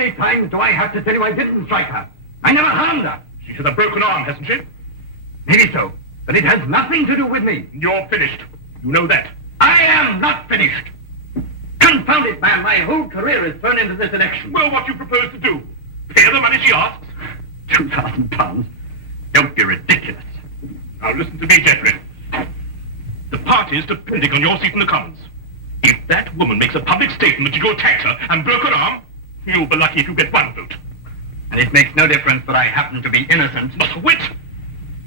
many times do I have to tell you I didn't strike her? I never harmed her. She has a broken arm, hasn't she? Maybe so, but it has nothing to do with me. You're finished. You know that. I am not finished. Confound it, man, my whole career is thrown into this election. Well, what do you propose to do? Pay her the money she asks? £2,000? Don't be ridiculous. Now listen to me, Geoffrey. The party's depending on your seat in the Commons. If that woman makes a public statement that you attacked her and broke her arm, you'll be lucky if you get one vote. And it makes no difference that I happen to be innocent. Not a whit.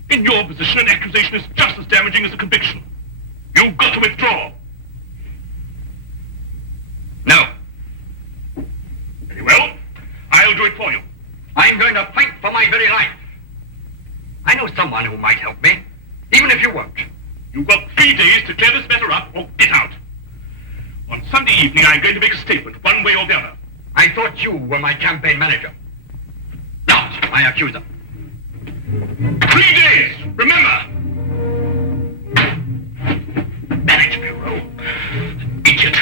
In your position, an accusation is just as damaging as a conviction. You've got to withdraw. No. Very well. I'll do it for you. I'm going to fight for my very life. I know someone who might help me, even if you won't. You've got 3 days to clear this matter up or get out. On Sunday evening, I'm going to make a statement, one way or the other. I thought you were my campaign manager. Not my accuser. 3 days, remember! Marriage bureau. Idiot.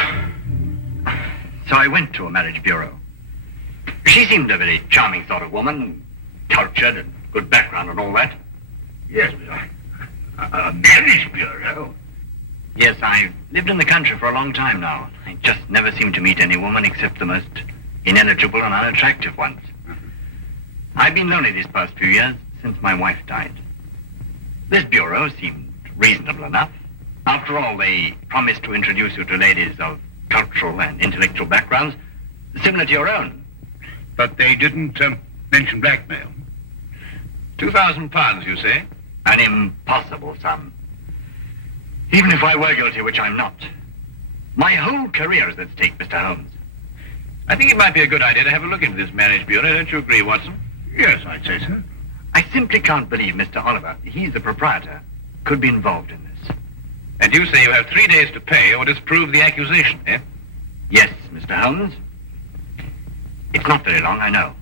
So I went to a marriage bureau. She seemed a very charming sort of woman, cultured and good background and all that. Yes, a marriage bureau? Yes, I've lived in the country for a long time now. I just never seem to meet any woman except the most ineligible and unattractive ones. I've been lonely these past few years since my wife died. This bureau seemed reasonable enough. After all, they promised to introduce you to ladies of cultural and intellectual backgrounds similar to your own. But they didn't mention blackmail. £2,000, you say? An impossible sum. Even if I were guilty, which I'm not. My whole career is at stake, Mr. Holmes. I think it might be a good idea to have a look into this marriage bureau. Don't you agree, Watson? Yes, I'd say so. I simply can't believe Mr. Oliver, he's the proprietor, could be involved in this. And you say you have 3 days to pay or disprove the accusation, eh? Yes, Mr. Holmes. It's not very long, I know.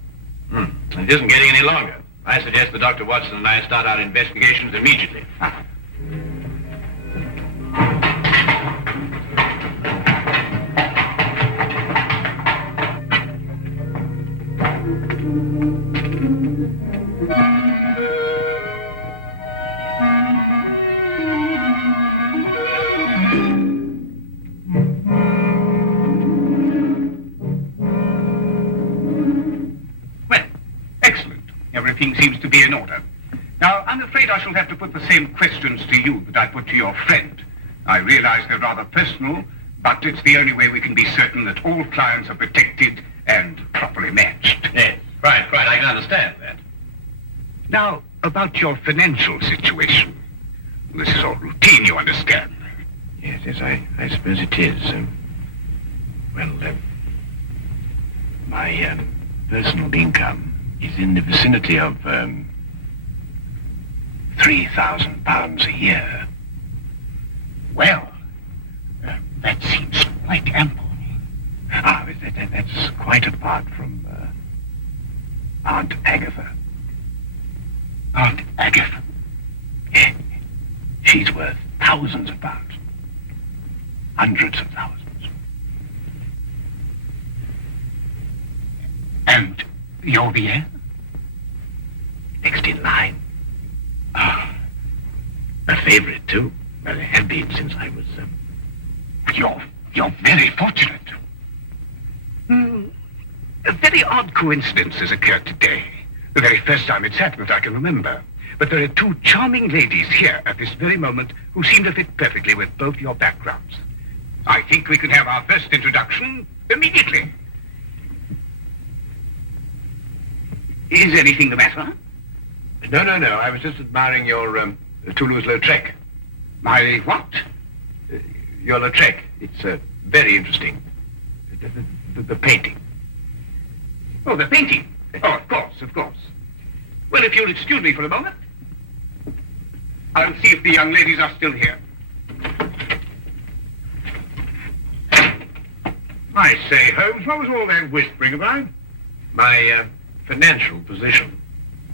It isn't getting any longer. I suggest that Dr. Watson and I start our investigations immediately. Everything seems to be in order. Now, I'm afraid I shall have to put the same questions to you that I put to your friend. I realize they're rather personal, but it's the only way we can be certain that all clients are protected and properly matched. Yes, right, I can understand that. Now, about your financial situation. This is all routine, you understand. Yes, I suppose it is. My personal income is in the vicinity of £3,000 a year. Well, that seems quite ample. That's quite apart from Aunt Agatha. Aunt Agatha? Yeah. She's worth thousands of pounds. Hundreds of thousands. And you're the heir? Next in line. A favorite, too. Well, I have been since I was... You're very fortunate. A very odd coincidence has occurred today. The very first time it's happened I can remember. But there are two charming ladies here at this very moment who seem to fit perfectly with both your backgrounds. I think we can have our first introduction immediately. Is anything the matter? No. I was just admiring your Toulouse-Lautrec. My what? Your Lautrec. It's very interesting. The painting. Oh, the painting? Oh, of course. Well, if you'll excuse me for a moment, I'll see if the young ladies are still here. I say, Holmes, what was all that whispering about? My financial position.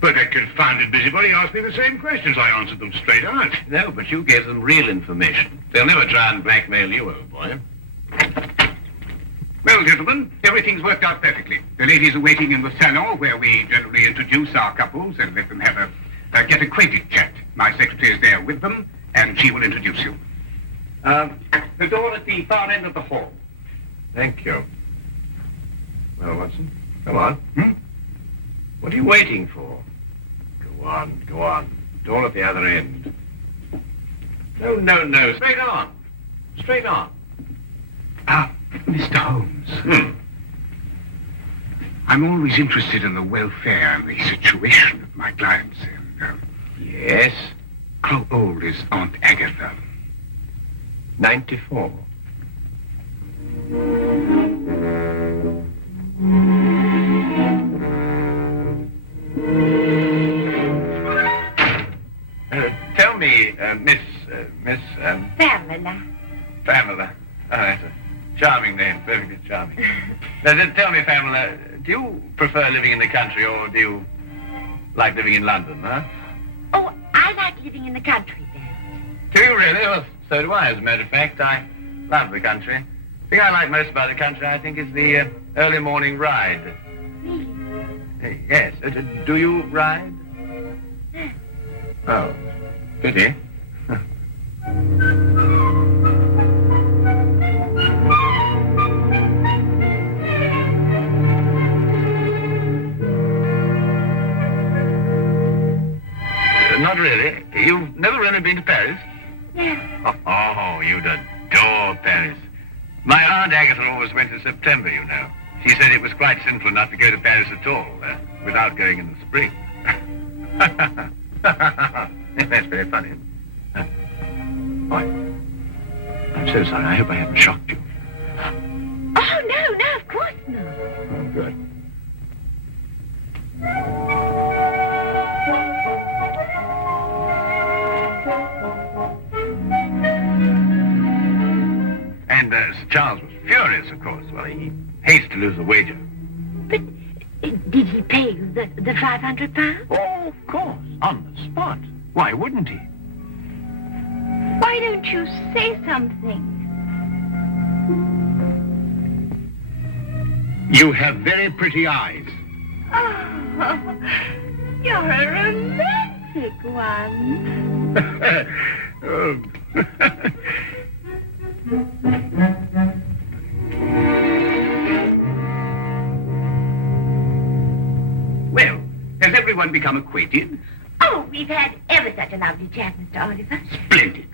But that confounded busybody asked me the same questions. I answered them straight out. No, but you gave them real information. They'll never try and blackmail you, old boy. Well, gentlemen, everything's worked out perfectly. The ladies are waiting in the salon where we generally introduce our couples and let them have a get acquainted chat. My secretary is there with them, and she will introduce you. The door at the far end of the hall. Thank you. Well, Watson, come on. What are you waiting for? Go on, go on. Door at the other end. No, no, no. Straight on. Straight on. Ah, Mr. Holmes. I'm always interested in the welfare and the situation of my clients. And, Yes? how old is Aunt Agatha? 94. Tell me, Miss, Pamela. Pamela. Oh, that's a charming name, perfectly charming. Now, tell me, Pamela, do you prefer living in the country or do you like living in London, huh? Oh, I like living in the country then. Do you really? Well, so do I, as a matter of fact. I love the country. The thing I like most about the country, I think, is the early morning ride. Really? Yes. Do you ride? Oh, pity. Not really. You've never really been to Paris? Yeah. Oh, you'd adore Paris. My Aunt Agatha always went in September, you know. She said it was quite sinful not to go to Paris at all, without going in the spring. That's very funny. Oh, I'm so sorry. I hope I haven't shocked you. Oh, no, of course not. Oh, good. And Sir Charles was furious, of course. Well, he hates to lose a wager. But did he pay you the £500? Oh, of course. On the spot. Why wouldn't he? Why don't you say something? You have very pretty eyes. Oh, you're a romantic one. Oh. Well, has everyone become acquainted? Oh, we've had ever such a lovely chat, Mr. Oliver. Splendid.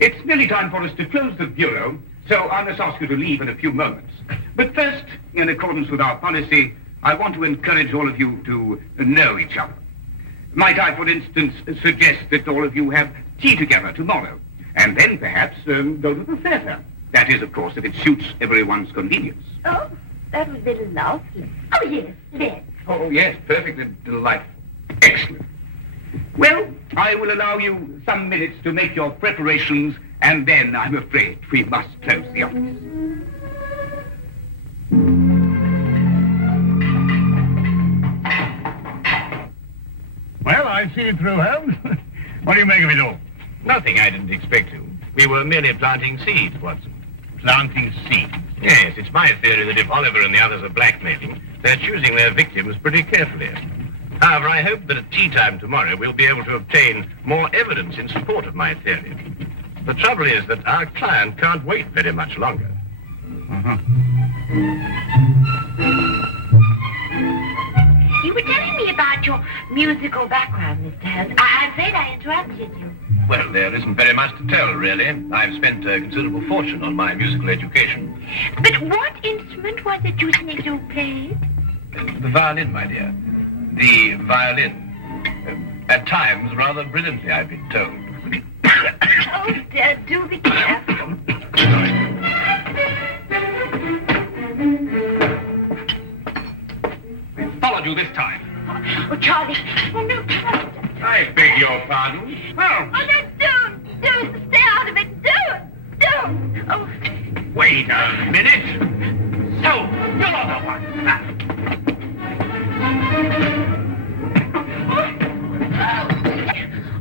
It's nearly time for us to close the bureau, so I must ask you to leave in a few moments. But first, in accordance with our policy, I want to encourage all of you to know each other. Might I, for instance, suggest that all of you have tea together tomorrow, and then perhaps go to the theatre. That is, of course, if it suits everyone's convenience. Oh, that would be lovely. Oh, yes, let's. Oh, yes, perfectly delightful. Excellent. Well, I will allow you some minutes to make your preparations, and then I'm afraid we must close the office. Well, I've seen it through, Holmes. What do you make of it all? Nothing I didn't expect to. We were merely planting seeds, Watson. Planting seeds. Yes, it's my theory that if Oliver and the others are blackmailing, they're choosing their victims pretty carefully. However, I hope that at tea time tomorrow we'll be able to obtain more evidence in support of my theory. The trouble is that our client can't wait very much longer. You were telling me about your musical background, Mr. Holmes. I'm afraid I interrupted you. Well, there isn't very much to tell, really. I've spent a considerable fortune on my musical education. But what instrument was it you said you played? The violin, my dear. The violin. At times, rather brilliantly, I've been told. Oh, dear, do be careful. Followed you this time. Oh, Charlie. Oh, no, Charlie. I beg your pardon. Well, Oh, no, don't. Stay out of it. Don't. Oh. wait a minute. So, you're the one.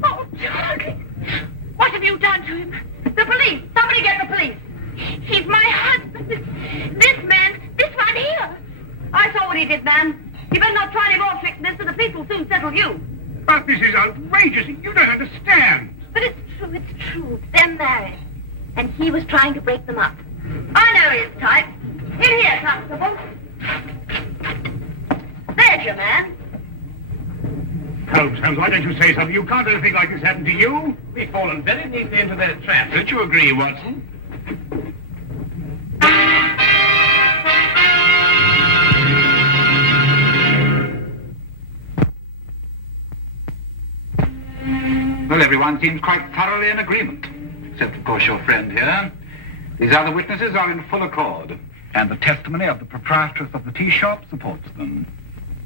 Oh, Charlie. What have you done to him? The police. Somebody get the police. He's my husband. This man You better not try any more tricks, mister. The police will soon settle you. But this is outrageous. You don't understand. But it's true. They're married. And he was trying to break them up. I know his type. In here, Constable. There's your man. Holmes, why don't you say something? You can't let a thing like this happen to you. We've fallen very neatly into their trap. Don't you agree, Watson? Well, everyone seems quite thoroughly in agreement, except, of course, your friend here. These other witnesses are in full accord, and the testimony of the proprietress of the tea shop supports them.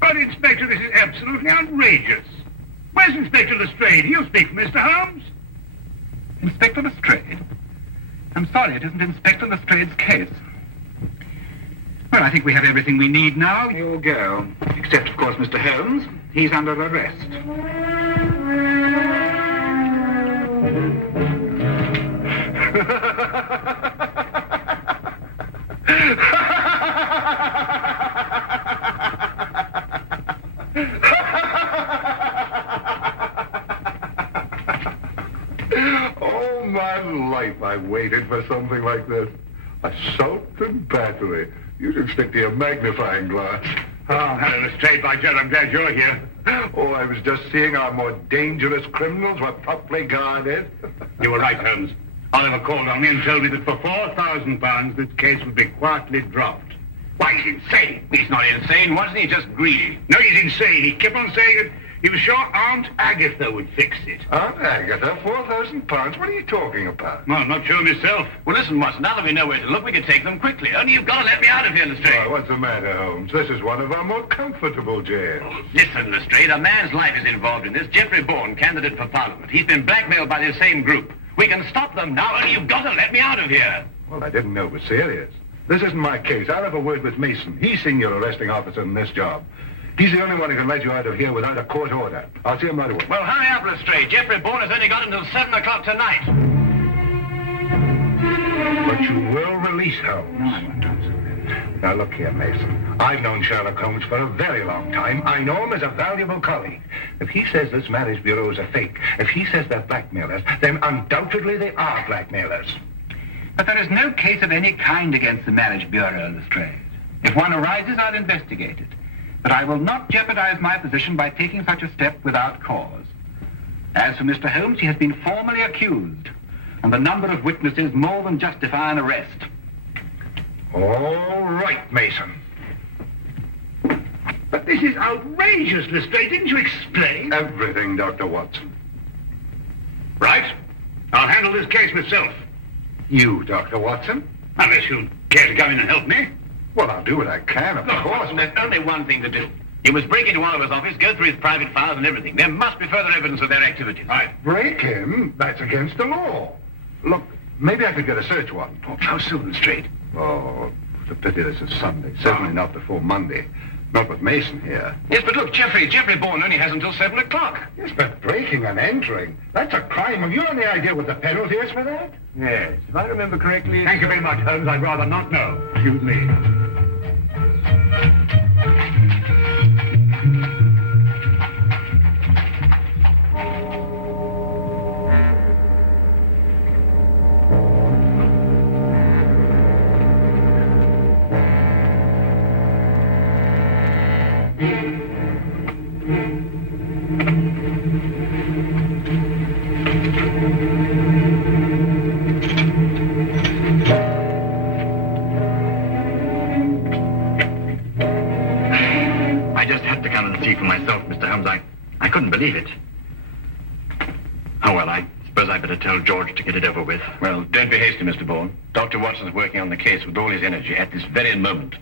But, Inspector, this is absolutely outrageous. Where's Inspector Lestrade? He'll speak for Mr. Holmes. Inspector Lestrade? I'm sorry, it isn't Inspector Lestrade's case. Well, I think we have everything we need now. You'll go. Except, of course, Mr. Holmes. He's under arrest. All my life I waited for something like this. Assault and battery. You should stick to your magnifying glass. Oh, hello, Lestrade. By Jove, I'm glad you're here. Oh, I was just seeing our more dangerous criminals were properly guarded. You were right, Holmes. Oliver called on me and told me that for £4,000 this case would be quietly dropped. Why, he's insane. He's not insane, wasn't he? Just greedy. No, he's insane. He kept on saying that he was sure Aunt Agatha would fix it. Aunt Agatha, £4,000? What are you talking about? Well, I'm not sure myself. Well, listen, Watson, now that we know where to look, we can take them quickly. Only you've got to let me out of here, Lestrade. Oh, what's the matter, Holmes? This is one of our more comfortable jails. Listen, Lestrade, a man's life is involved in this. Jeffrey Bourne, candidate for Parliament. He's been blackmailed by the same group. We can stop them now, only you've got to let me out of here. Well, I didn't know it was serious. This isn't my case. I'll have a word with Mason. He's senior arresting officer in this job. He's the only one who can let you out of here without a court order. I'll see him right away. Well, hurry up, Lestrade. Jeffrey Bourne has only got until 7 o'clock tonight. But you will release Holmes. No, I won't answer that. Now, look here, Mason. I've known Sherlock Holmes for a very long time. I know him as a valuable colleague. If he says this marriage bureau is a fake, if he says they're blackmailers, then undoubtedly they are blackmailers. But there is no case of any kind against the Marriage Bureau, Lestrade. If one arises, I'll investigate it. But I will not jeopardize my position by taking such a step without cause. As for Mr. Holmes, he has been formally accused, and the number of witnesses more than justify an arrest. All right, Mason. But this is outrageous, Lestrade. Didn't you explain? Everything, Dr. Watson. Right. I'll handle this case myself. You, Dr. Watson? Unless you'll care to come in and help me. Well, I'll do what I can, of course. Watson, there's only one thing to do. You must break into Oliver's office, go through his private files and everything. There must be further evidence of their activities. Right. Break him? That's against the law. Look, maybe I could get a search warrant. How soon, Lestrade? Oh, it's a pity this is Sunday. Certainly not before Monday. Not with Mason here. Yes, but look, Jeffrey Bourne only has until 7 o'clock. Yes, but breaking and entering, that's a crime. Have you any idea what the penalty is for that? Yes, if I remember correctly... Thank you very much, Holmes. I'd rather not know. Excuse me. I just had to come and see for myself, Mr. Holmes. I couldn't believe it. Oh, well, I suppose I better tell George to get it over with. Well, don't be hasty, Mr. Bourne. Dr. Watson's working on the case with all his energy at this very moment.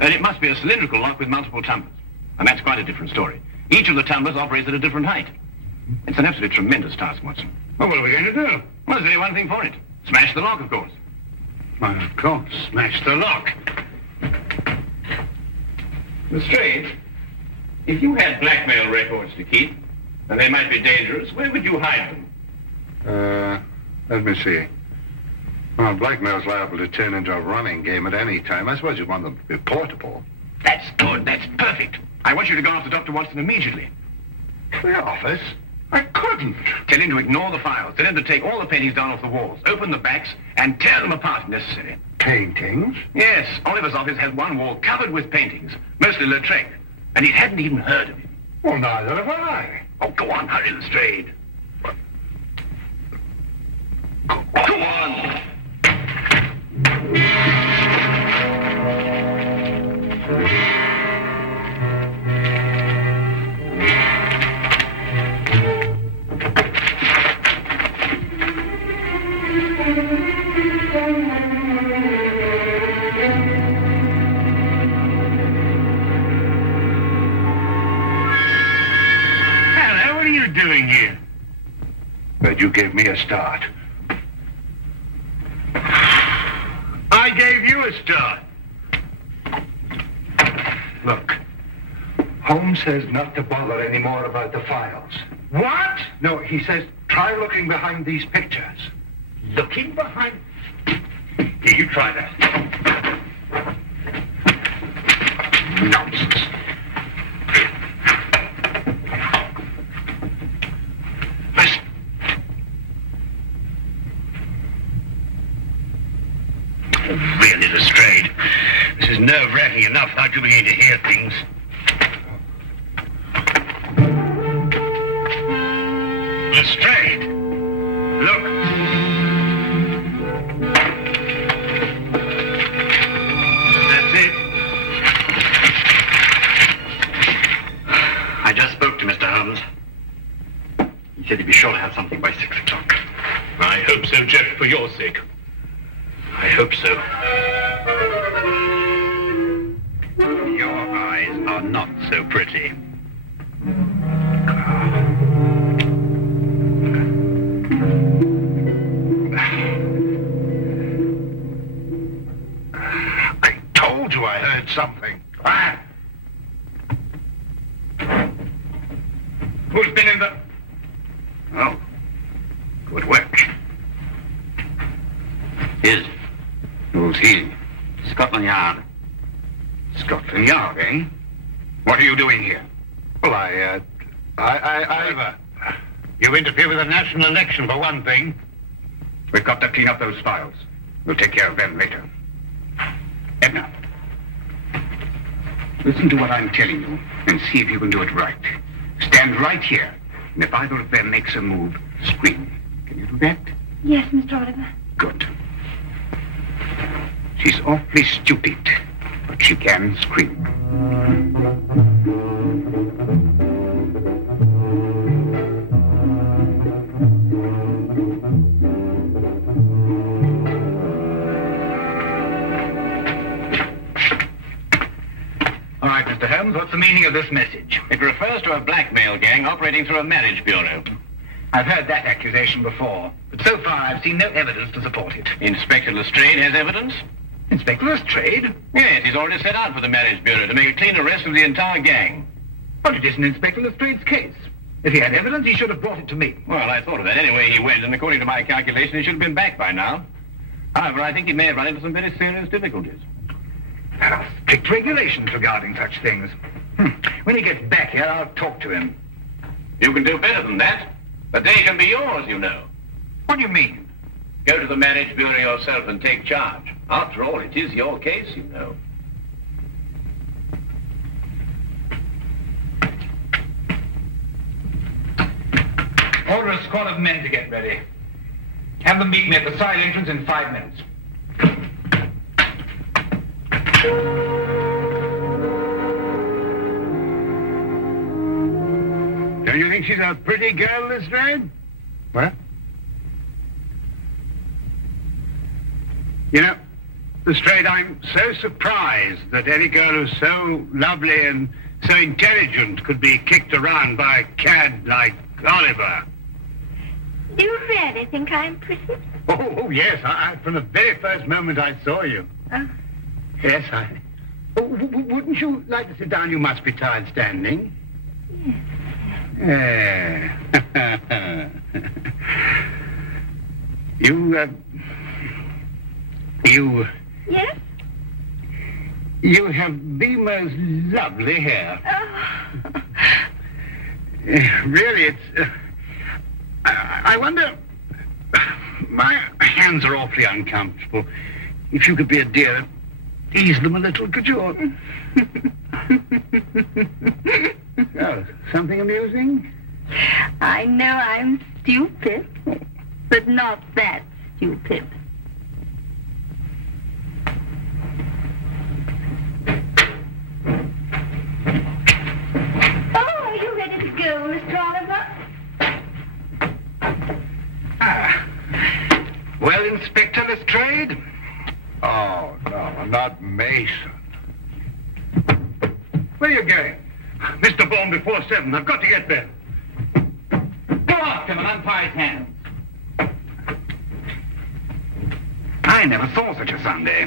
And it must be a cylindrical lock with multiple tumblers. And that's quite a different story. Each of the tumblers operates at a different height. It's an absolutely tremendous task, Watson. Well, what are we going to do? Well, there's only one thing for it. Smash the lock, of course. Why, of course. Smash the lock. Lestrade, if you had blackmail records to keep, and they might be dangerous, where would you hide them? Let me see. Well, blackmail's liable to turn into a running game at any time. I suppose you want them to be portable. That's good. That's perfect. I want you to go after Dr. Watson immediately. The office? I couldn't. Tell him to ignore the files. Tell him to take all the paintings down off the walls, open the backs, and tear them apart if necessary. Paintings? Yes, Oliver's office has one wall covered with paintings, mostly Lautrec, and he hadn't even heard of him. Well, neither have I. Oh, go on, hurry, Lestrade. Go on. Hello, what are you doing here? But you gave me a start. I gave you a start. Look, Holmes says not to bother any more about the files. What? No, he says try looking behind these pictures. Looking behind... Here, you try that. Nonsense. Really, Lestrade. This is nerve-wracking enough without you beginning to hear things. Lestrade! Look! That's it. I just spoke to Mr. Holmes. He said he'd be sure to have something by 6 o'clock. I hope so, Jeff, for your sake. I hope so. Your eyes are not so pretty. I told you I heard something. Ah. Who's been in the... Oh, good work. Is Who's he? Scotland Yard. Scotland Yard, eh? What are you doing here? Well, I... Oliver, you interfere with the national election, for one thing. We've got to clean up those files. We'll take care of them later. Edna, listen to what I'm telling you and see if you can do it right. Stand right here, and if either of them makes a move, scream. Can you do that? Yes, Mr. Oliver. Good. She's awfully stupid, but she can scream. All right, Mr. Holmes, what's the meaning of this message? It refers to a blackmail gang operating through a marriage bureau. I've heard that accusation before, but so far I've seen no evidence to support it. Inspector Lestrade has evidence? Inspector Lestrade? Yes, he's already set out for the marriage bureau to make a clean arrest of the entire gang. But it isn't Inspector Lestrade's case. If he had evidence, he should have brought it to me. Well, I thought of that. Anyway, he went, and according to my calculation, he should have been back by now. However, I think he may have run into some very serious difficulties. There are strict regulations regarding such things. When he gets back here, I'll talk to him. You can do better than that. The day can be yours, you know. What do you mean? Go to the marriage bureau yourself and take charge. After all, it is your case, you know. All Order a squad of men to get ready. Have them meet me at the side entrance in 5 minutes. Don't you think she's a pretty girl, Lestrade? What? You know, Lestrade, I'm so surprised that any girl who's so lovely and so intelligent could be kicked around by a cad like Oliver. Do you really think I'm pretty? Oh, yes. From the very first moment I saw you. Yes, wouldn't you like to sit down? You must be tired standing. Yes. Yes? You have the most lovely hair. Oh. Really, it's... I wonder... My hands are awfully uncomfortable. If you could be a dear, ease them a little, could you? Oh, something amusing? I know I'm stupid, but not that stupid. Oh, are you ready to go, Mr. Oliver? Well, Inspector Lestrade? Oh, no, not Mason. Where are you going? Mr. Bourne before 7. I've got to get there. Go after him and untie his hands. I never saw such a Sunday.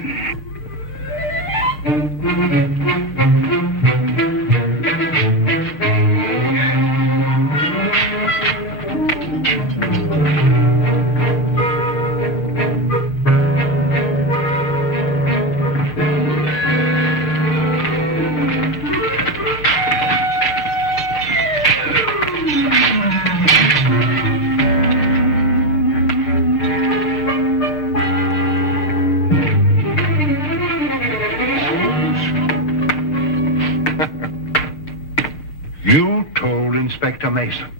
You told Inspector Mason.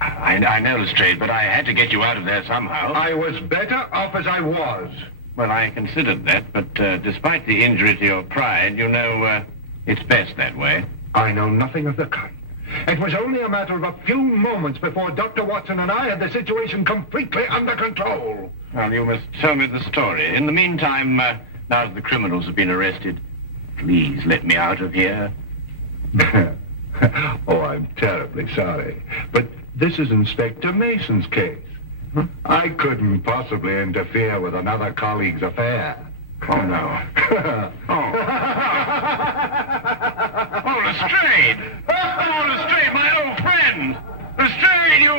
I know, Lestrade, but I had to get you out of there somehow. I was better off as I was. Well, I considered that, but despite the injury to your pride, you know, it's best that way. I know nothing of the kind. It was only a matter of a few moments before Dr. Watson and I had the situation completely under control. Well, you must tell me the story. In the meantime, now that the criminals have been arrested, please let me out of here. Oh, I'm terribly sorry. But this is Inspector Mason's case. I couldn't possibly interfere with another colleague's affair. Oh, no. Oh, Lestrade! Oh, Lestrade, my old friend! Lestrade, you...